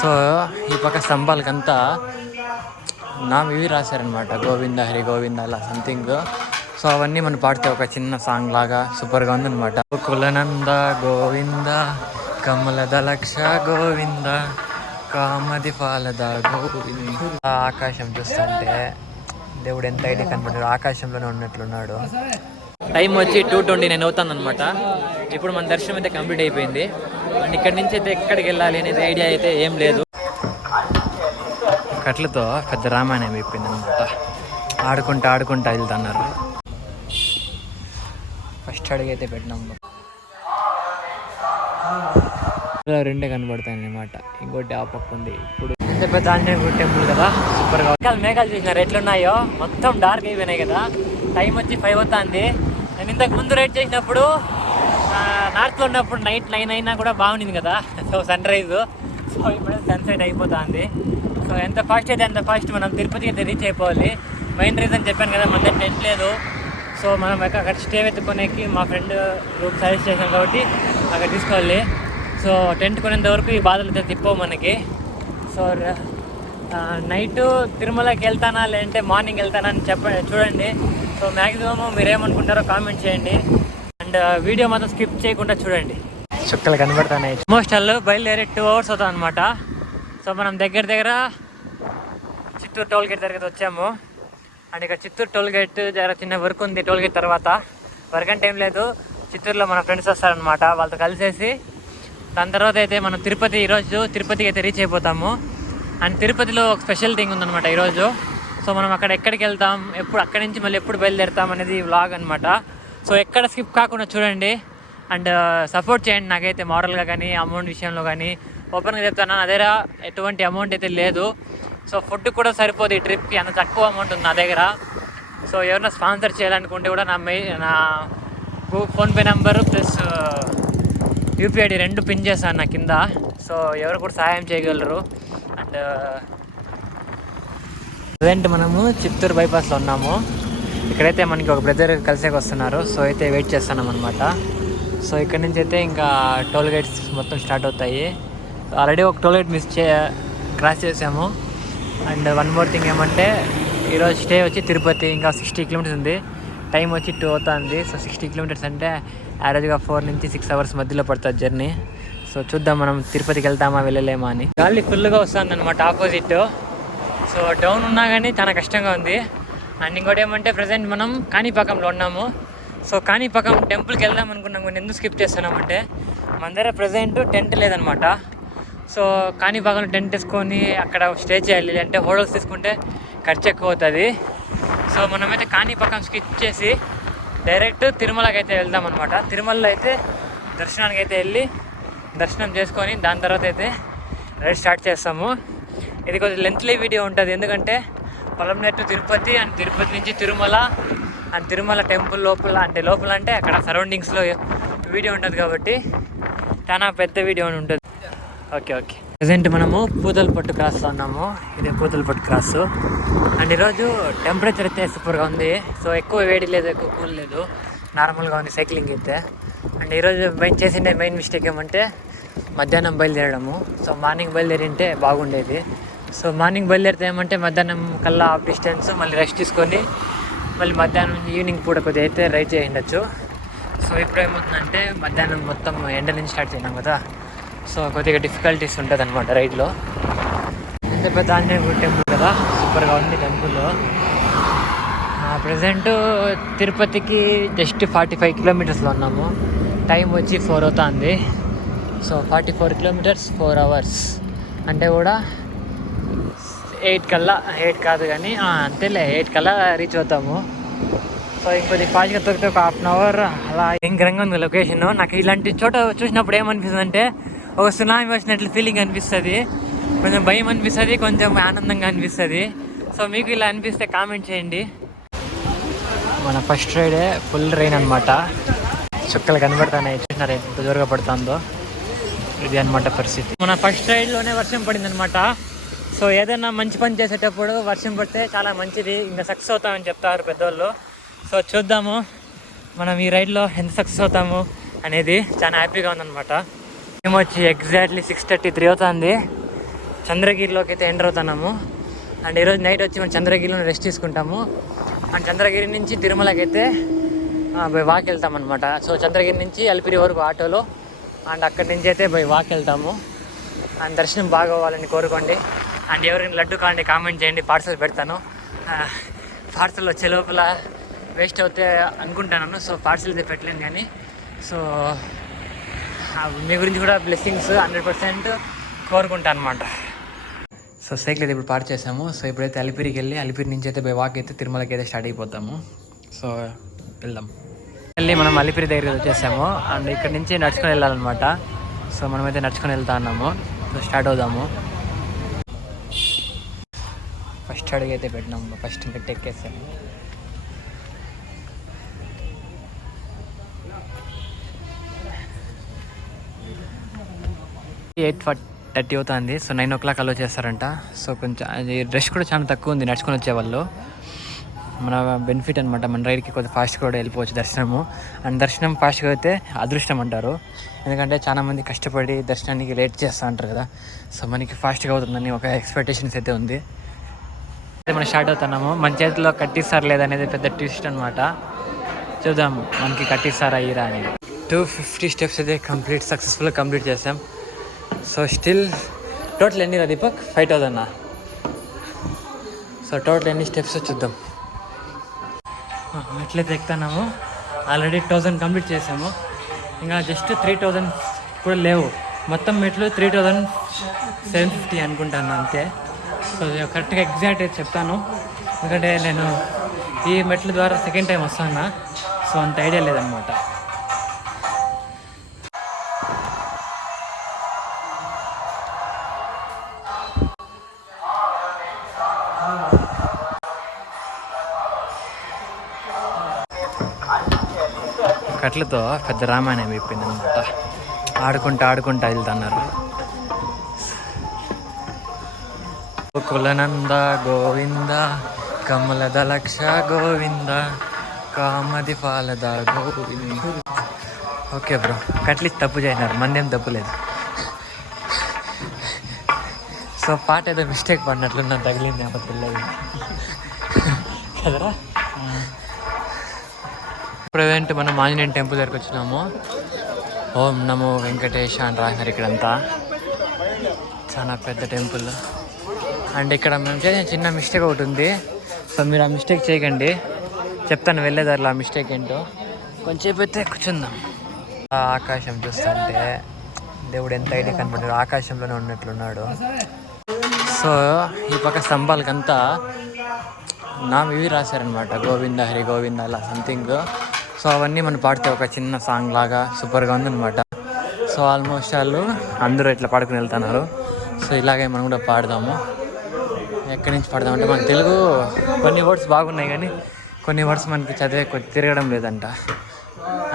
So ఈ పక్క స్తంభాలకంతా ఇవి రాశారనమాట, గోవింద హరి గోవింద అలా సంథింగ్. సో అవన్నీ మనం పాడితే ఒక చిన్న సాంగ్ లాగా సూపర్గా ఉందన్నమాట. కులనంద గోవింద కమలద లక్ష గోవింద కామది పాలద గోవింద. ఆకాశం చూస్తుంటే దేవుడు ఎంత ఐడియా కనపడ్డాడు, ఆకాశంలోనే ఉన్నట్లున్నాడు. టైం వచ్చి 2:29 అవుతుంది అనమాట. ఇప్పుడు మన దర్శనం అయితే కంప్లీట్ అయిపోయింది. అండ్ ఇక్కడి నుంచి అయితే ఎక్కడికి వెళ్ళాలి అనేది ఐడియా అయితే ఏం లేదు. కట్లతో పెద్ద రామాయణం అయిపోయింది అనమాట. ఆడుకుంటా వెళ్తున్నారు. ఫస్ట్ అడుగు అయితే పెట్టినాము. రెండే కనబడతాయి అన్నమాట. ఇంకోటి ఆ పక్క ఉంది. ఇప్పుడు ఎంత పెద్ద ఆంజనేయ టెంపుల్ కదా, సూపర్గా. మేఘాలు చూసినారు ఎట్లున్నాయో, మొత్తం డార్క్ అయిపోయినాయి కదా. టైం వచ్చి 5 అవుతుంది. నేను ఇంతకు ముందు రైడ్ చేసినప్పుడు నార్త్లో ఉన్నప్పుడు నైట్ 9 అయినా కూడా బాగుండింది కదా. So sunrise. సో ఇప్పుడు సన్సెట్ అయిపోతుంది. సో ఎంత ఫాస్ట్ అయితే అంత ఫాస్ట్ మనం తిరుపతికి అయితే రీచ్ అయిపోవాలి. మెయిన్ రీజన్ చెప్పాను కదా, మన దగ్గర టెంట్ లేదు. సో మనం అక్కడ స్టే వెతుక్కునేకి మా ఫ్రెండ్ గ్రూప్ సజెస్ట్ చేశాం కాబట్టి అక్కడ తీసుకోవాలి. సో టెంట్ కొనేంత వరకు ఈ బాధలు అయితే తిప్పవు మనకి. సో నైట్ తిరుమలకి వెళ్తానా లేదంటే మార్నింగ్ వెళ్తానా అని చూడండి. సో మ్యాక్సిమం మీరేమనుకుంటారో కామెంట్ చేయండి. అండ్ వీడియో మాత్రం స్కిప్ చేయకుండా చూడండి. చుక్కలు కనబడతాయి. ఆల్మోస్ట్ బయలుదేరి 2 hours అవుతాం అనమాట. సో మనం దగ్గర చిత్తూరు టోల్ గేట్ దగ్గర వచ్చాము. అండ్ ఇక్కడ చిత్తూరు టోల్ గేట్ దగ్గర చిన్న వర్క్ ఉంది. టోల్ గేట్ తర్వాత వర్క్ అంటే ఏం లేదు, చిత్తూరులో మన ఫ్రెండ్స్ వస్తారనమాట, వాళ్ళతో కలిసేసి దాని తర్వాత అయితే మనం ఈరోజు తిరుపతికి అయితే రీచ్ అయిపోతాము. అండ్ తిరుపతిలో ఒక స్పెషల్ థింగ్ ఉందన్నమాట ఈరోజు. సో మనం అక్కడ ఎక్కడికి వెళ్తాం, ఎప్పుడు అక్కడి నుంచి మళ్ళీ ఎప్పుడు బయలుదేరుతాం అనేది వ్లాగ్ అనమాట. సో ఎక్కడ స్కిప్ కాకుండా చూడండి. అండ్ సపోర్ట్ చేయండి నాకైతే మోరల్గా కానీ అమౌంట్ విషయంలో కానీ. ఓపెన్గా చెప్తాను, నా దగ్గర ఎటువంటి అమౌంట్ అయితే లేదు. సో ఫుడ్ కూడా సరిపోదు ఈ ట్రిప్కి, అంత తక్కువ అమౌంట్ ఉంది నా దగ్గర. సో ఎవరైనా స్పాన్సర్ చేయాలనుకుంటే కూడా నా PhonePe number plus UPI ID 2 pin చేశాను నా కింద. సో ఎవరు కూడా సహాయం చేయగలరు. అండ్ ప్రజెంట్ మనము చిత్తూరు బైపాస్లో ఉన్నాము. ఇక్కడైతే మనకి ఒక బ్రదర్ కలిసేకి వస్తున్నారు. సో అయితే వెయిట్ చేస్తున్నాం అనమాట. సో ఇక్కడ నుంచి అయితే ఇంకా టోల్ గేట్స్ మొత్తం స్టార్ట్ అవుతాయి. ఆల్రెడీ ఒక టోల్ గేట్ క్రాస్ చేసాము. అండ్ వన్ మోర్ థింగ్ ఏమంటే ఈరోజు స్టే వచ్చి తిరుపతి, ఇంకా 60 kilometers ఉంది. టైం వచ్చి 2 అవుతుంది. సో 60 kilometers అంటే యావరేజ్గా 4 నుంచి 6 hours మధ్యలో పడుతుంది జర్నీ. సో చూద్దాం మనం తిరుపతికి వెళ్తామా వెళ్ళలేమా అని. గాలి ఫుల్గా వస్తుంది అనమాట ఆపోజిట్. సో డౌన్ ఉన్నా కానీ చాలా కష్టంగా ఉంది. అండ్ ఇంకోటి ఏమంటే ప్రజెంట్ మనం కాణిపాకంలో ఉన్నాము. సో కాణిపాకం టెంపుల్కి వెళ్దాం అనుకున్నాం, కానీ ఎందుకు స్కిప్ చేస్తున్నామంటే మన దగ్గర ప్రజెంట్ టెంట్ లేదనమాట. సో కాణిపాకంలో టెంట్ వేసుకొని అక్కడ స్టే చేయాలి, అంటే హోటల్స్ తీసుకుంటే ఖర్చు ఎక్కువ అవుతుంది. సో మనమైతే కాణిపాకం స్కిప్ చేసి డైరెక్ట్ తిరుమలకి అయితే వెళ్దాం అనమాట. తిరుమలలో అయితే దర్శనానికి అయితే వెళ్ళి దర్శనం చేసుకొని దాని తర్వాత అయితే రైడ్ స్టార్ట్ చేస్తాము. ఇది కొంచెం లెంత్లీ వీడియో ఉంటుంది, ఎందుకంటే పొలంనేరు టు తిరుపతి అండ్ తిరుపతి నుంచి తిరుమల అండ్ తిరుమల టెంపుల్ లోపల అంటే అక్కడ సరౌండింగ్స్లో వీడియో ఉంటుంది కాబట్టి చాలా పెద్ద వీడియో ఉంటుంది. ఓకే ప్రజెంట్ మనము పూతలపట్టు క్రాస్లో ఉన్నాము. ఇదే పూతలపట్టు క్రాస్. అండ్ ఈరోజు టెంపరేచర్ అయితే సూపర్గా ఉంది. సో ఎక్కువ వేడి లేదు, ఎక్కువ కూల్ లేదు, నార్మల్గా ఉంది సైక్లింగ్ అయితే. అండ్ ఈరోజు చేసిండే మెయిన్ మిస్టేక్ ఏమంటే మధ్యాహ్నం బయలుదేరడము. సో మార్నింగ్ బయలుదేరింటే బాగుండేది. సో మార్నింగ్ బయలుదేరితే ఏమంటే మధ్యాహ్నం కల్లా హాఫ్ డిస్టెన్స్ మళ్ళీ రెస్ట్ తీసుకొని మళ్ళీ మధ్యాహ్నం ఈవినింగ్ పూట కొద్దిగా అయితే రైడ్ చేయండొచ్చు. సో ఇప్పుడు ఏమవుతుందంటే మధ్యాహ్నం మొత్తం ఎండ నుంచి స్టార్ట్ చేసినాం కదా. సో కొద్దిగా డిఫికల్టీస్ ఉంటుంది అనమాట రైడ్లో. ఎంత పెద్ద ఆంజనేయ టెంపుల్ కదా, సూపర్గా ఉంది టెంపుల్. ప్రజెంట్ తిరుపతికి జస్ట్ 45 kilometersలో ఉన్నాము. టైం వచ్చి 4 అవుతుంది. సో 44 kilometers 4 hours అంటే కూడా 8 కాదు కానీ అంతేలే 8 కల్లా రీచ్ అవుతాము. సో ఇంకొద్ది ఫాస్ట్గా తొక్కితే ఒక 1/2 hour అలా భయంకరంగా ఉంది లొకేషన్. నాకు ఇలాంటి చోట చూసినప్పుడు ఏమనిపిస్తుంది అంటే ఒక సునామీ వచ్చినట్లు ఫీలింగ్ అనిపిస్తుంది, కొంచెం భయం అనిపిస్తుంది, కొంచెం ఆనందంగా అనిపిస్తుంది. సో మీకు ఇలా అనిపిస్తే కామెంట్ చేయండి. మన ఫస్ట్ రైడే ఫుల్ రైన్ అనమాట. చుక్కలు కనబడుతున్నాయి, చూసినారు ఎంత జోరుగా పడుతుందో. ఇది అనమాట పరిస్థితి. మన ఫస్ట్ రైడ్లోనే వర్షం పడింది అనమాట. సో ఏదైనా మంచి పని చేసేటప్పుడు వర్షం పడితే చాలా మంచిది, ఇంకా సక్సెస్ అవుతామని చెప్తారు పెద్దోళ్ళు. సో చూద్దాము మనం ఈ రైడ్లో ఎంత సక్సెస్ అవుతాము అనేది. చాలా హ్యాపీగా ఉందన్నమాట. ఏమొచ్చి ఎగ్జాక్ట్లీ 6:33 అవుతుంది. చంద్రగిరిలోకి అయితే ఎంటర్ అవుతున్నాము. అండ్ ఈరోజు నైట్ వచ్చి మనం చంద్రగిరిలో రెస్ట్ తీసుకుంటాము. అండ్ చంద్రగిరి నుంచి తిరుమలకి అయితే బై వాక్ వెళ్తాం అనమాట. సో చంద్రగిరి నుంచి అలిపిరి వరకు ఆటోలో, అండ్ అక్కడి నుంచి అయితే బై వాక్ వెళ్తాము. అండ్ దర్శనం బాగా అవ్వాలని కోరుకోండి. అండ్ ఎవరైనా లడ్డు కావాలంటే కామెంట్ చేయండి, పార్సల్ పెడతాను. పార్సల్ వచ్చే లోపల వేస్ట్ అవుతే అనుకుంటున్నాను. సో పార్సల్ అయితే పెట్టలేను కానీ. సో మీ గురించి కూడా బ్లెస్సింగ్స్ 100% కోరుకుంటాను అనమాట. సో సైకిల్ అయితే ఇప్పుడు పార్క్ చేసాము. సో ఇప్పుడైతే అలిపిరికి వెళ్ళి అలిపిరి నుంచి అయితే బై వాక్ అయితే తిరుమలకి అయితే స్టార్ట్ అయిపోతాము. సో వెళ్దాం. వెళ్ళి మనం అలిపిరి దగ్గరికి వచ్చేసాము. అండ్ ఇక్కడ నుంచి నడుచుకొని వెళ్ళాలన్నమాట. సో మనమైతే నడుచుకొని వెళ్తా ఉన్నాము. సో స్టార్ట్ అవుదాము. ఫస్ట్ అడుగు అయితే పెట్టినాము. ఫస్ట్ ఇంకా ఎక్కేసాము. 8:30 అవుతుంది. సో 9 o'clock అలో చేస్తారంట. సో కొంచెం అది రష్ కూడా చాలా తక్కువ ఉంది నడుచుకొని వచ్చేవాళ్ళు. మన బెనిఫిట్ అనమాట. మన రైడ్కి కొంచెం ఫాస్ట్గా కూడా వెళ్ళిపోవచ్చు దర్శనము. అండ్ దర్శనం ఫాస్ట్గా అయితే అదృష్టం అంటారు. ఎందుకంటే చాలామంది కష్టపడి దర్శనానికి లేట్ చేస్తూ ఉంటారు కదా. సో మనకి ఫాస్ట్గా అవుతుందని ఒక ఎక్స్పెక్టేషన్స్ అయితే ఉంది. అయితే మనం స్టార్ట్ అవుతున్నాము. మన చేతిలో కట్టిస్తారు లేదనేది పెద్ద ట్విస్ట్ అనమాట. చూద్దాం మనకి కట్టిస్తారా అయ్యిరా అని. 250 స్టెప్స్ అయితే సక్సెస్ఫుల్గా కంప్లీట్ చేసాం. సో స్టిల్ టోటల్ ఎన్ని రా దీపక్? 5,000. సో టోటల్ ఎన్ని స్టెప్స్ చూద్దాం. ఎట్లయితే ఎక్కుతున్నాము. ఆల్రెడీ 1000 కంప్లీట్ చేసాము. ఇంకా జస్ట్ 3000 కూడా లేవు. మొత్తం మెట్లు 3750 అనుకుంటాను అంతే. సో కరెక్ట్గా ఎగ్జాక్ట్ అయితే చెప్తాను, ఎందుకంటే నేను ఈ మెట్ల ద్వారా సెకండ్ టైం వస్తాను. సో అంత ఐడియా లేదనమాట. కట్లతో పెద్ద రామాయణం అయిపోయింది అనమాట. ఆడుకుంటా వెళ్తున్నారు. కులనంద గోవింద కమలద లక్ష గోవింద కామది పాలద గోవింద. ఓకే బ్రో, కట్లి తప్పు చేసినారు, మందేం తప్పు లేదు. సో పాట ఏదో మిస్టేక్ పడినట్లు నాకు తగిలింది అప్పుడు పిల్లలు కదరా. ప్రజెంట్ మనం ఆంజనేయ టెంపుల్ దగ్గరికి వచ్చినాము. ఓం నమో వెంకటేశ అని రాసినారు ఇక్కడంతా. చాలా పెద్ద టెంపుల్. అండ్ ఇక్కడ మేము చేసిన చిన్న మిస్టేక్ ఒకటి ఉంది. సో మీరు ఆ మిస్టేక్ చేయకండి, చెప్తాను వెళ్ళేదారిలో ఆ మిస్టేక్ ఏంటో. కొంచెంసేపు అయితే కూర్చుందాం. ఆకాశం చూస్తుంటే దేవుడు ఎంత ఐడియా కనపడ్డాడు, ఆకాశంలోనే ఉన్నట్లున్నాడు. సో ఈ పక్క స్తంభాలకంతా ఇవి రాశారనమాట, గోవింద హరి గోవింద అలా సంథింగ్. సో అవన్నీ మనం పాడితే ఒక చిన్న సాంగ్ లాగా సూపర్గా ఉందన్నమాట. సో ఆల్మోస్ట్ వాళ్ళు అందరూ ఇట్లా పాడుకుని వెళ్తున్నారు. సో ఇలాగే మనం కూడా పాడదాము. ఎక్కడి నుంచి పాడదామంటే మన తెలుగు కొన్ని వర్డ్స్ బాగున్నాయి కానీ కొన్ని వర్డ్స్ మనకి చదివే తిరగడం లేదంట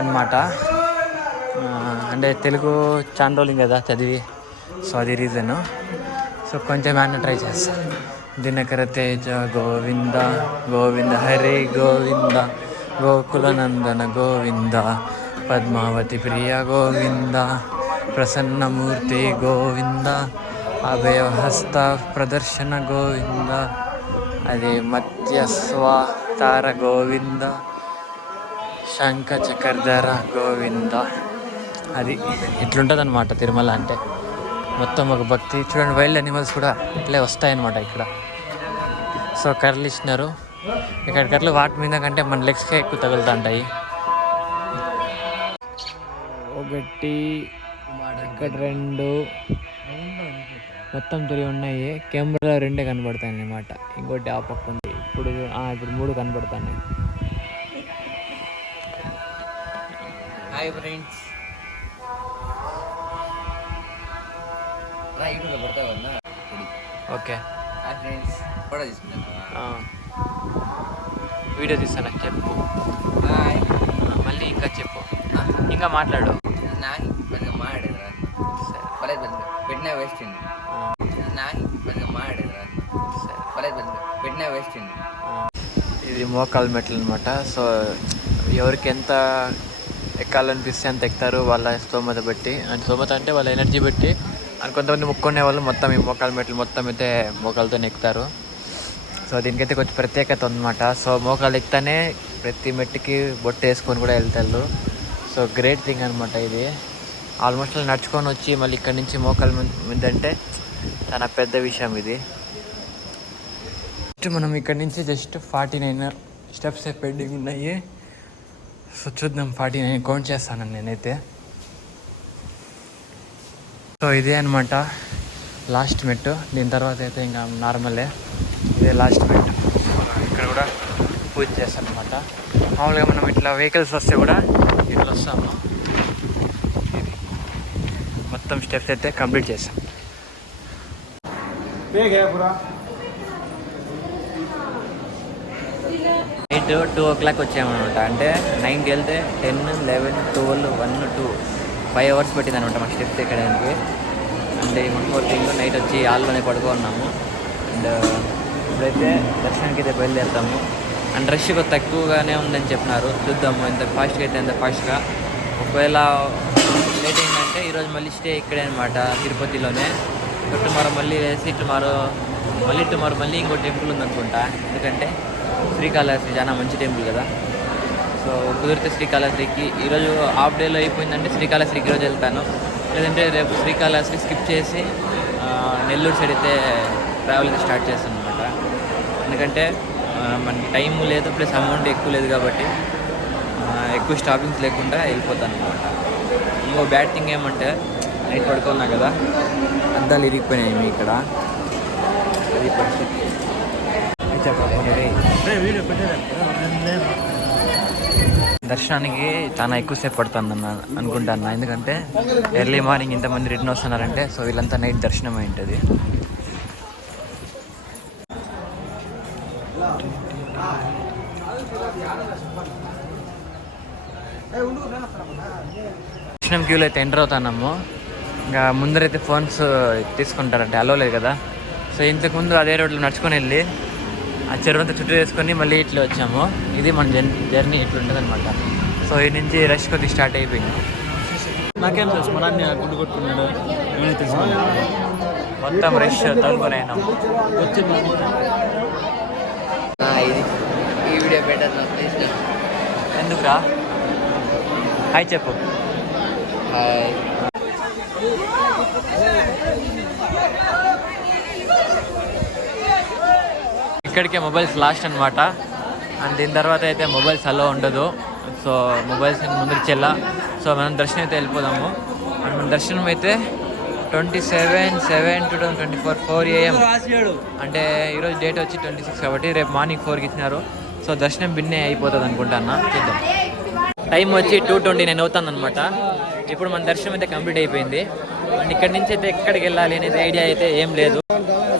అన్నమాట. అంటే తెలుగు చాలా రోజులు కదా చదివి, సో అది రీజను. సో కొంచెం ఏమైనా ట్రై చేస్తాను. దినకర తేజ గోవింద గోవింద హరి గోవింద గోకులనందన గోవింద పద్మావతి ప్రియ గోవింద ప్రసన్నమూర్తి గోవింద అభయహస్త ప్రదర్శన గోవింద అది మత్స్యస్వాతార గోవింద శంఖ చక్రధర గోవింద. అది ఇట్లుంటుంది అనమాట తిరుమల అంటే. మొత్తం ఒక భక్తి. చూడండి వైల్డ్ అనిమల్స్ కూడా ఇట్లే వస్తాయన్నమాట ఇక్కడ. సో కర్రలు ఇచ్చినారు. ఇక్కడ కర్రలు వాటి మీద కంటే మన లెగ్స్కే ఎక్కువ తగులుతూ ఉంటాయి. ఒకటి ఇక్కడ 2 మొత్తం 3 ఉన్నాయి. కెమెరాలో 2 కనబడతాయి అన్నమాట. ఇంకోటి ఆ పక్క ఉంది. ఇప్పుడు 3 కనబడుతున్నాయి. Hi friends. ఓకే వీడియో తీస్తాను చెప్పు. మళ్ళీ ఇంకా చెప్పు, ఇంకా మాట్లాడు. ఇది మోకాలు మెట్లు అనమాట. సో ఎవరికి ఎంత ఎక్కాలనిపిస్తే అంత ఎక్కుతారు వాళ్ళ స్తోమత బట్టి. అండ్ స్తోమత అంటే వాళ్ళ ఎనర్జీ బట్టి అని కొంతమంది మొక్కునే వాళ్ళు మొత్తం ఈ మోకాలు మెట్లు మొత్తం అయితే మోకాలతో ఎక్కుతారు. సో దీనికైతే కొంచెం ప్రత్యేకత ఉందన్నమాట. సో మోకాలు ఎక్కుతానే ప్రతి మెట్టుకి బొట్టు వేసుకొని కూడా వెళ్తారు. సో గ్రేట్ థింగ్ అనమాట ఇది. ఆల్మోస్ట్ నడుచుకొని వచ్చి మళ్ళీ ఇక్కడి నుంచి మోకాలు మీద అంటే చాలా పెద్ద విషయం ఇది. జస్ట్ మనం ఇక్కడి నుంచి జస్ట్ 49 స్టెప్స్ పెండింగ్ ఉన్నాయి. సో చూద్దాం, 49 కౌంట్ చేస్తాను నేనైతే. సో ఇదే అనమాట లాస్ట్ మెట్టు. దీని తర్వాత అయితే ఇంకా నార్మలే, ఇదే లాస్ట్ మెట్టు. ఇక్కడ కూడా పూజ చేస్తాను అనమాట. మామూలుగా మనం ఇట్లా వెహికల్స్ వస్తే కూడా ఇట్లా వస్తాము. మొత్తం స్టెప్స్ అయితే కంప్లీట్ చేస్తాం. నైట్ 2 o'clock వచ్చామన్నమాట. అంటే 9కి వెళ్తే 10, 11, 12, 1, 2 5 hours పట్టింది అనమాట మాకు స్టెప్స్ ఎక్కడానికి. అండ్ 1-4 నైట్ వచ్చి హాల్లోనే పడుకున్నాము. అండ్ ఇప్పుడైతే దర్శనానికి అయితే బయలుదేరుతాము. అండ్ రష్ తక్కువగానే ఉందని చెప్పినారు. చూద్దాము ఎంత ఫాస్ట్గా అయితే అంత ఫాస్ట్గా. ఒకవేళ లేట్ ఏంటంటే ఈరోజు మళ్ళీ స్టే ఇక్కడే అనమాట, తిరుపతిలోనే. టుమారో మళ్ళీ వేసి టుమారో మళ్ళీ ఇంకో టెంపుల్ ఉందనుకుంటా. ఎందుకంటే శ్రీకాళహస్తి చాలా మంచి టెంపుల్ కదా. సో కుదిరితే శ్రీకాళహస్తికి ఈరోజు హాఫ్ డేలో అయిపోయిందంటే శ్రీకాళహస్తికి ఈరోజు వెళ్తాను. లేదంటే రేపు శ్రీకాళహస్తి స్కిప్ చేసి నెల్లూరు సైడ్ అయితే ట్రావెల్ అయితే స్టార్ట్ చేస్తాను అనమాట. ఎందుకంటే మనకి టైం లేదు, ప్లస్ అమౌంట్ ఎక్కువ లేదు కాబట్టి ఎక్కువ స్టాపింగ్స్ లేకుండా వెళ్ళిపోతాను అనమాట. ఇంకో బ్యాడ్ థింగ్ ఏమంటే నైట్ పడుకున్నా కదా, అద్దాలు ఇరిగిపోయినాయి మీ ఇక్కడ. అది పరిస్థితి. దర్శనానికి చాలా ఎక్కువసేపు పడుతుంది అనుకుంటాను. ఎందుకంటే ఎర్లీ మార్నింగ్ ఇంతమంది రిటర్న్ వస్తున్నారంటే సో వీళ్ళంతా నైట్ దర్శనం అయి ఉంటుంది. దర్శనం క్యూలో అయితే ఎంటర్ అవుతున్నాము. ఇంకా ముందరైతే ఫోన్స్ తీసుకుంటారంటే అలో లేదు కదా. సో ఇంతకుముందు అదే రోడ్లో నడుచుకొని వెళ్ళి ఆ చెరువంతా చుట్టూ వేసుకొని మళ్ళీ ఇట్లా వచ్చాము. ఇది మన జర్నీ ఇట్లా ఉంటుంది అనమాట. సో ఈ నుంచి రష్ కొద్ది స్టార్ట్ అయిపోయింది. నాకేం తెలుసు, మన గుండు కొట్టుకున్నాడు, మొత్తం రష్ తగ్గుకొని అయినాం. ఇది ఈ వీడియో బెటర్ నాకు ఇష్టం. ఎందుకురా? హాయ్ చెప్పు. హాయ్. ఇక్కడికే మొబైల్స్ లాస్ట్ అనమాట. అండ్ దీని తర్వాత అయితే మొబైల్స్ అలో ఉండదు. సో మొబైల్స్ ముందుకు చెల్లా. సో మనం దర్శనం అయితే వెళ్ళిపోదాము. అండ్ మన దర్శనం అయితే 27/7/2024 4 AM. అంటే ఈరోజు డేట్ వచ్చి 26 కాబట్టి రేపు మార్నింగ్ 4కి ఇచ్చినారు. సో దర్శనం బిన్నే అయిపోతుంది అనుకుంటాను. చూద్దాం. టైం వచ్చి 2:29 అవుతుంది అనమాట. ఇప్పుడు మన దర్శనం అయితే కంప్లీట్ అయిపోయింది. అండ్ ఇక్కడి నుంచి అయితే ఎక్కడికి వెళ్ళాలి అనేది ఐడియా అయితే ఏం లేదు.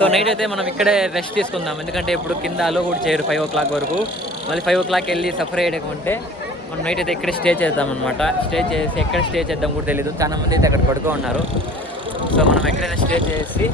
సో నైట్ అయితే మనం ఇక్కడే రెస్ట్ తీసుకుందాం. ఎందుకంటే ఇప్పుడు కింద అలో కూడా చేయరు 5 o'clock వరకు. మళ్ళీ 5 o'clock వెళ్ళి సఫర్ అయ్యకుంటే మనం నైట్ అయితే ఇక్కడే స్టే చేద్దాం అనమాట. స్టే చేసి ఎక్కడ స్టే చేద్దాం కూడా తెలీదు. చాలా మంది అయితే అక్కడ పడుకో ఉన్నారు. సో మనం ఎక్కడైనా స్టే చేసి